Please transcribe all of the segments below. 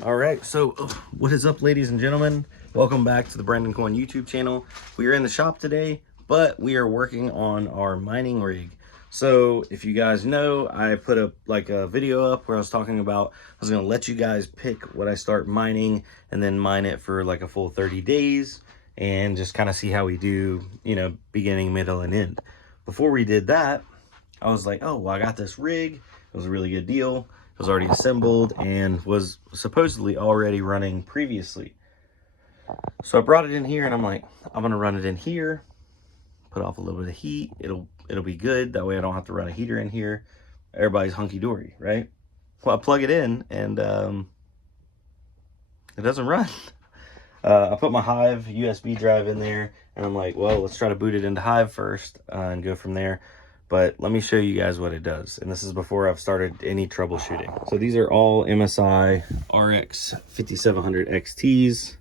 All right, so what is up, ladies and gentlemen? Welcome back to the Brandon Coin YouTube channel. We are in the shop today, but we are working on our mining rig. So if you guys know, I put a video up where I was talking about I was going to let you guys pick what I start mining and then mine it for like a full 30 days and just kind of see how we do, you know, beginning, middle, and end. Before we did that, I was like, oh, well, I got this rig. It was a really good deal. It was already assembled and was supposedly already running previously. So I brought it in here and I'm like, I'm gonna run it in here, put off a little bit of heat. It'll be good. That way I don't have to run a heater in here. Everybody's hunky-dory, right? Well, I plug it in and it doesn't run. I put my Hive USB drive in there and I'm like, well, let's try to boot it into Hive first and go from there. But let me show you guys what it does. And this is before I've started any troubleshooting. So these are all MSI RX 5700 XTs.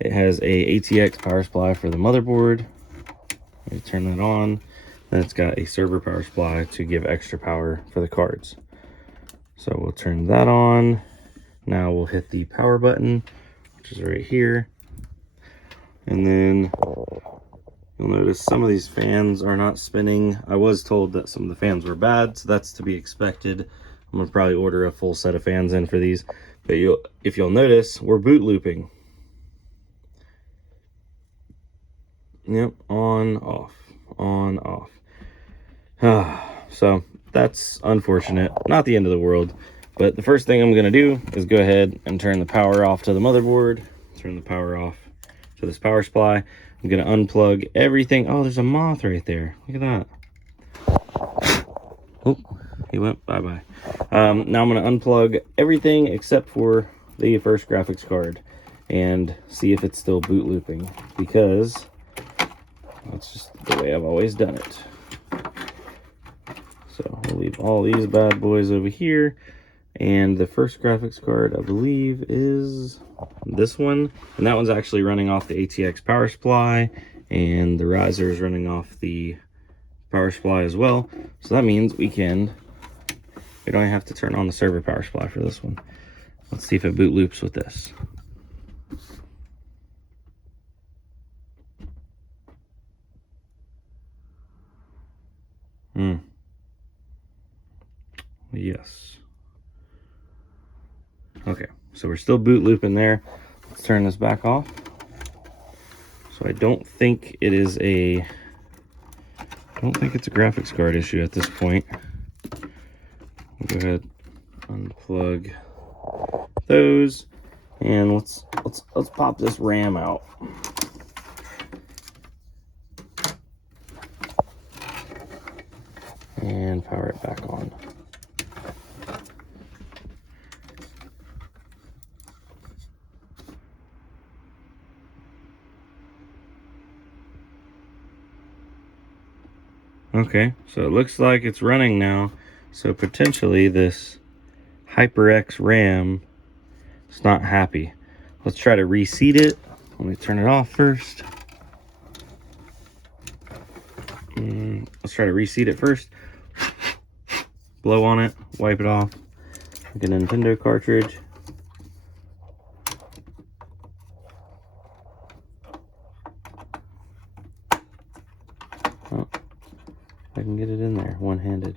It has a ATX power supply for the motherboard. You turn that on. Then it's got a server power supply to give extra power for the cards. So we'll turn that on. Now we'll hit the power button, which is right here. And then you'll notice some of these fans are not spinning. I was told that some of the fans were bad, so that's to be expected. I'm gonna probably order a full set of fans in for these. But if you'll notice, we're boot looping. Yep, on, off, on, off. So that's unfortunate. Not the end of the world. But the first thing I'm gonna do is go ahead and turn the power off to the motherboard. Turn the power off to this power supply. I'm gonna unplug everything. Oh, there's a moth right there. Look at that. Oh, he went bye-bye. Now I'm gonna unplug everything except for the first graphics card and see if it's still boot looping, because that's just the way I've always done it. So we'll leave all these bad boys over here. And the first graphics card, I believe, is this one. And that one's actually running off the ATX power supply. And the riser is running off the power supply as well. So that means we don't even have to turn on the server power supply for this one. Let's see if it boot loops with this. Yes. Okay, so we're still boot looping there. Let's turn this back off. So I don't think it's a graphics card issue at this point. We'll go ahead, unplug those, and let's pop this RAM out. And power it back on. Okay, so it looks like it's running now. So potentially this HyperX RAM is not happy. Let's try to reseat it. Let me turn it off first. Let's try to reseat it first. Blow on it, wipe it off. Like a Nintendo cartridge. Oh, I can get it in there one-handed.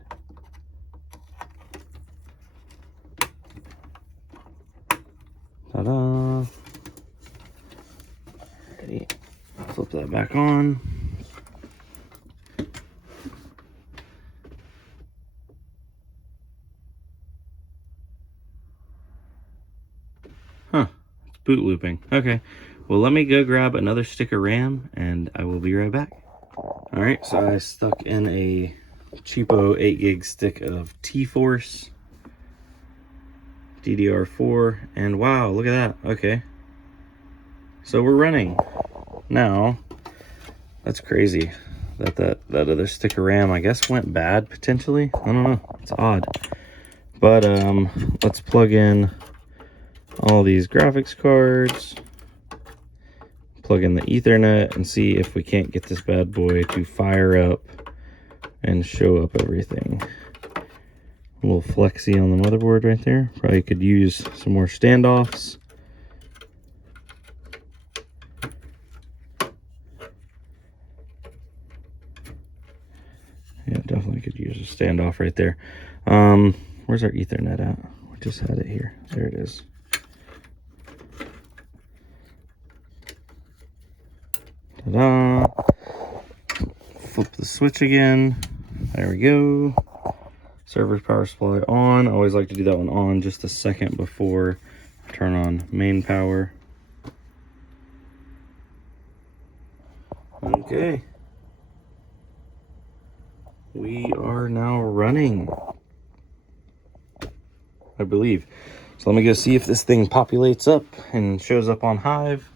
Ta-da! Ready? Flip that back on. Huh, it's boot looping. Okay, well, let me go grab another stick of RAM and I will be right back. All right, so I stuck in a cheapo 8 gig stick of T-Force DDR4, and wow, look at that. Okay, so we're running now. That's crazy that other stick of RAM, I guess, went bad potentially. I don't know, it's odd. But let's plug in all these graphics cards, plug in the Ethernet, and see if we can't get this bad boy to fire up and show up everything. A little flexy on the motherboard right there. Probably could use some more standoffs. Yeah, definitely could use a standoff right there. Where's our Ethernet at? We just had it here. There it is. Ta-da! Flip the switch again. There we go. Server's power supply on. I always like to do that one on just a second before I turn on main power. Okay. We are now running, I believe. So let me go see if this thing populates up and shows up on Hive.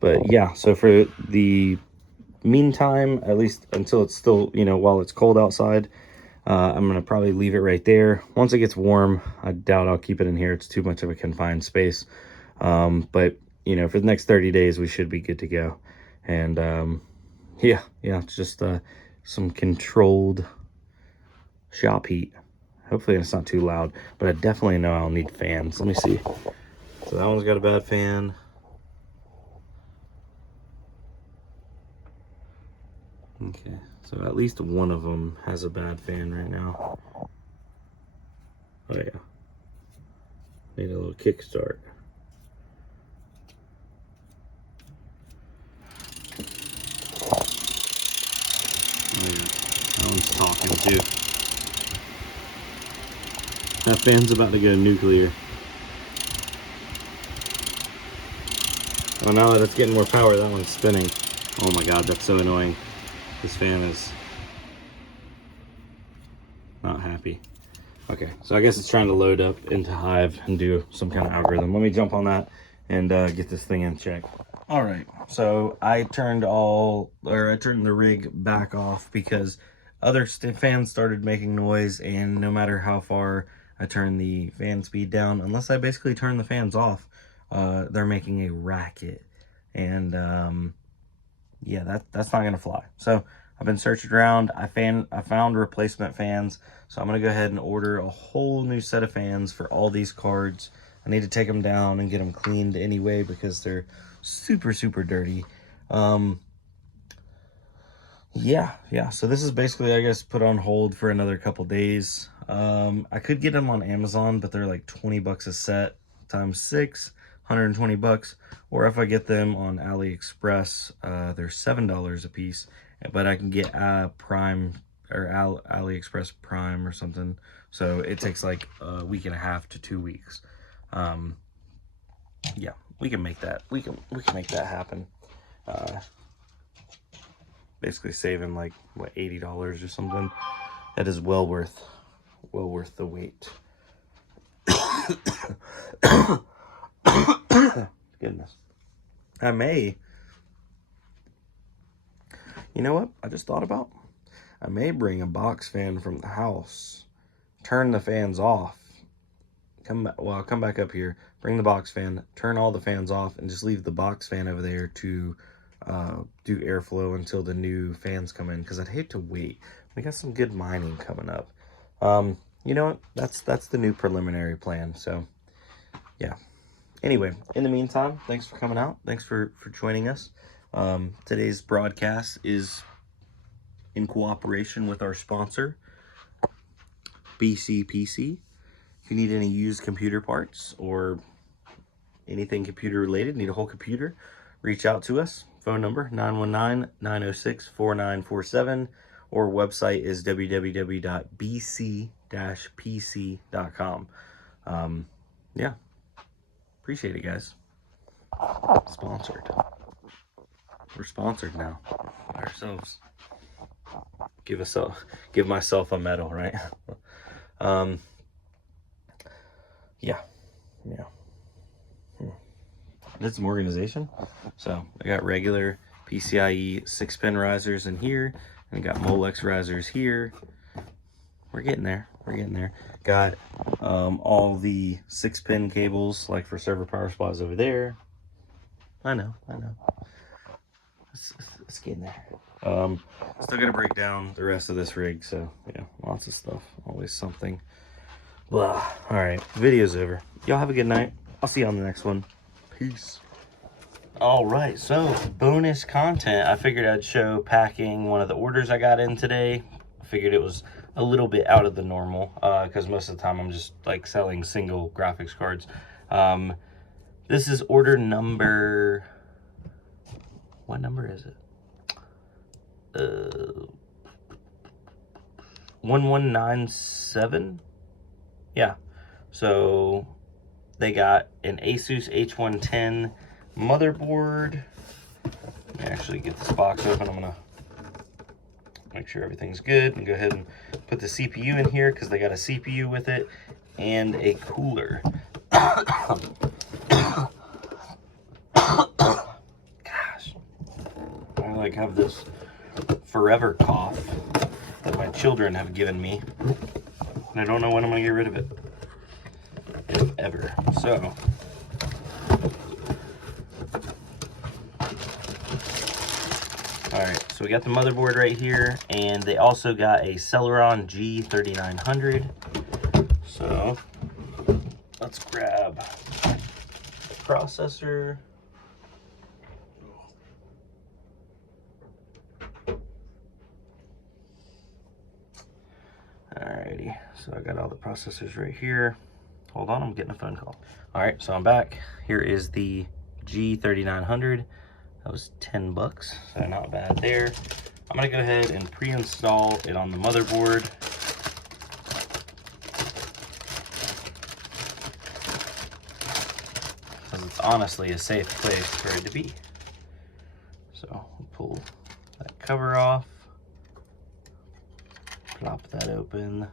But yeah, so for the meantime, at least until it's still, you know, while it's cold outside, I'm going to probably leave it right there. Once it gets warm, I doubt I'll keep it in here. It's too much of a confined space. But, you know, for the next 30 days, we should be good to go. And yeah, it's just some controlled shop heat. Hopefully it's not too loud, but I definitely know I'll need fans. Let me see. So that one's got a bad fan. Okay, so at least one of them has a bad fan right now. Oh yeah. Need a little kickstart. Oh yeah, that one's talking too. That fan's about to go nuclear. Oh, now that it's getting more power, that one's spinning. Oh my god, that's so annoying. This fan is not happy. Okay, so I guess it's trying to load up into Hive and do some kind of algorithm. Let me jump on that and get this thing in check. All right, so I turned the rig back off because other fans started making noise, and no matter how far I turn the fan speed down, unless I basically turn the fans off, they're making a racket. And yeah, that's not gonna fly. So I've been searching around. I found replacement fans, so I'm gonna go ahead and order a whole new set of fans for all these cards. I need to take them down and get them cleaned anyway because they're super dirty. Yeah, so this is basically, I guess, put on hold for another couple days. I could get them on Amazon, but they're like 20 bucks a set times 6, 120 bucks. Or if I get them on AliExpress, they're $7 a piece, but I can get Prime or AliExpress Prime or something. So it takes like a week and a half to 2 weeks. Yeah, we can make that. We can make that happen. Basically saving like what, $80 or something. That is well worth the wait. Goodness. You know what I just thought about? I may bring a box fan from the house, turn the fans off, come back up here, bring the box fan, turn all the fans off, and just leave the box fan over there to do airflow until the new fans come in, because I'd hate to wait. We got some good mining coming up. You know what? That's the new preliminary plan. So yeah. Anyway, in the meantime, thanks for coming out. Thanks for joining us. Today's broadcast is in cooperation with our sponsor, BCPC. If you need any used computer parts or anything computer related, need a whole computer, reach out to us. Phone number 919-906-4947, or website is www.bc-pc.com. Yeah, appreciate it, guys. Sponsored. We're sponsored now by ourselves. Give myself a medal, right? Yeah. Did some organization. So I got regular PCIe 6-pin risers in here, and I got Molex risers here. We're getting there. Got all the 6-pin cables, like for server power supplies, over there. I know. It's getting there. Still gotta break down the rest of this rig, so yeah, lots of stuff. Always something. Blah. All right, video's over. Y'all have a good night. I'll see you on the next one. Peace. All right, so bonus content. I figured I'd show packing one of the orders I got in today. I figured it was a little bit out of the normal because most of the time I'm just like selling single graphics cards. This is order number, what number is it? 1197. Yeah, so they got an Asus H110 motherboard. Let me actually get this box open. I'm gonna make sure everything's good and go ahead and put the CPU in here because they got a CPU with it and a cooler. Gosh, I like have this forever cough that my children have given me, and I don't know when I'm gonna get rid of it, if ever. So all right, so we got the motherboard right here, and they also got a Celeron G3900. So let's grab processor. Alrighty, so I got all the processors right here. Hold on, I'm getting a phone call. All right, so I'm back. Here is the G3900. That was 10 bucks, so not bad there. I'm gonna go ahead and pre-install it on the motherboard. Because it's honestly a safe place for it to be. So we'll pull that cover off, plop that open,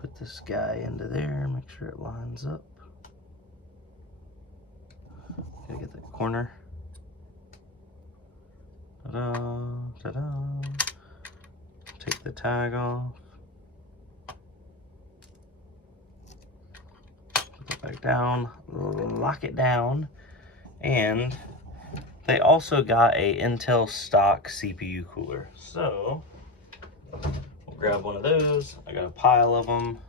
put this guy into there, make sure it lines up. Gotta get that corner. Ta-da, ta-da. Take the tag off. Put it back down, lock it down. And they also got a Intel stock CPU cooler. So we'll grab one of those. I got a pile of them.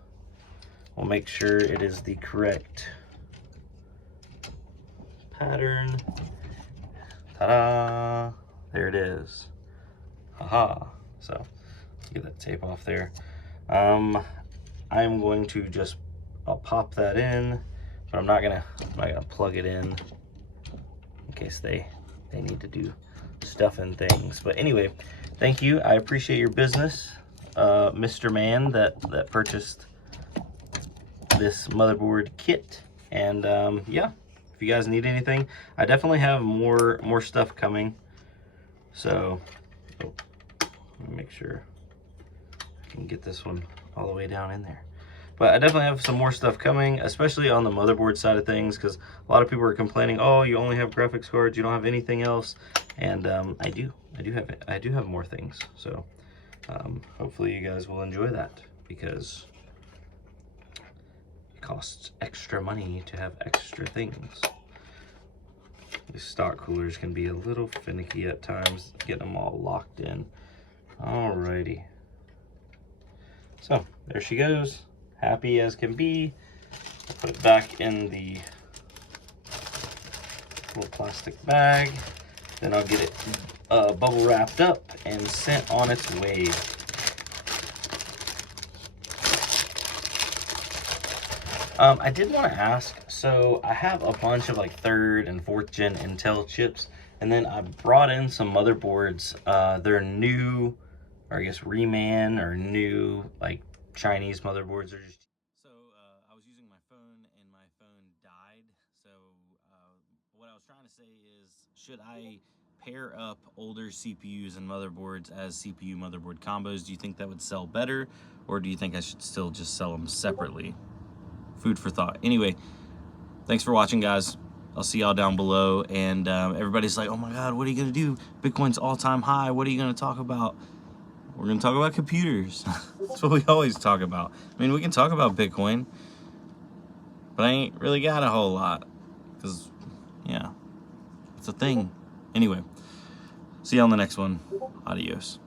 We'll make sure it is the correct pattern. Ta-da! There it is. Haha. So get that tape off there. I'm going to just, I'll pop that in, but I'm not gonna plug it in case they need to do stuff and things. But anyway, thank you. I appreciate your business, Mr. Man that purchased this motherboard kit. And yeah, if you guys need anything, I definitely have more stuff coming. So let me make sure I can get this one all the way down in there. But I definitely have some more stuff coming, especially on the motherboard side of things, because a lot of people are complaining, oh, you only have graphics cards, you don't have anything else. And I do have more things. So hopefully you guys will enjoy that, because it costs extra money to have extra things. These stock coolers can be a little finicky at times, getting them all locked in. Alrighty. So there she goes, happy as can be. I'll put it back in the little plastic bag. Then I'll get it bubble wrapped up and sent on its way. I did want to ask, so I have a bunch of like 3rd and 4th gen Intel chips, and then I brought in some motherboards. They're new, or I guess reman, or new like Chinese motherboards. Are just so I was using my phone and my phone died. So what I was trying to say is, should I pair up older CPUs and motherboards as CPU motherboard combos? Do you think that would sell better, or do you think I should still just sell them separately? Food for thought. Anyway, thanks for watching, guys. I'll see y'all down below. And everybody's like, oh my god, what are you gonna do? Bitcoin's all-time high. What are you gonna talk about? We're gonna talk about computers. That's what we always talk about. I mean, we can talk about Bitcoin, but I ain't really got a whole lot, because yeah, it's a thing. Anyway, see you on the next one. Adios.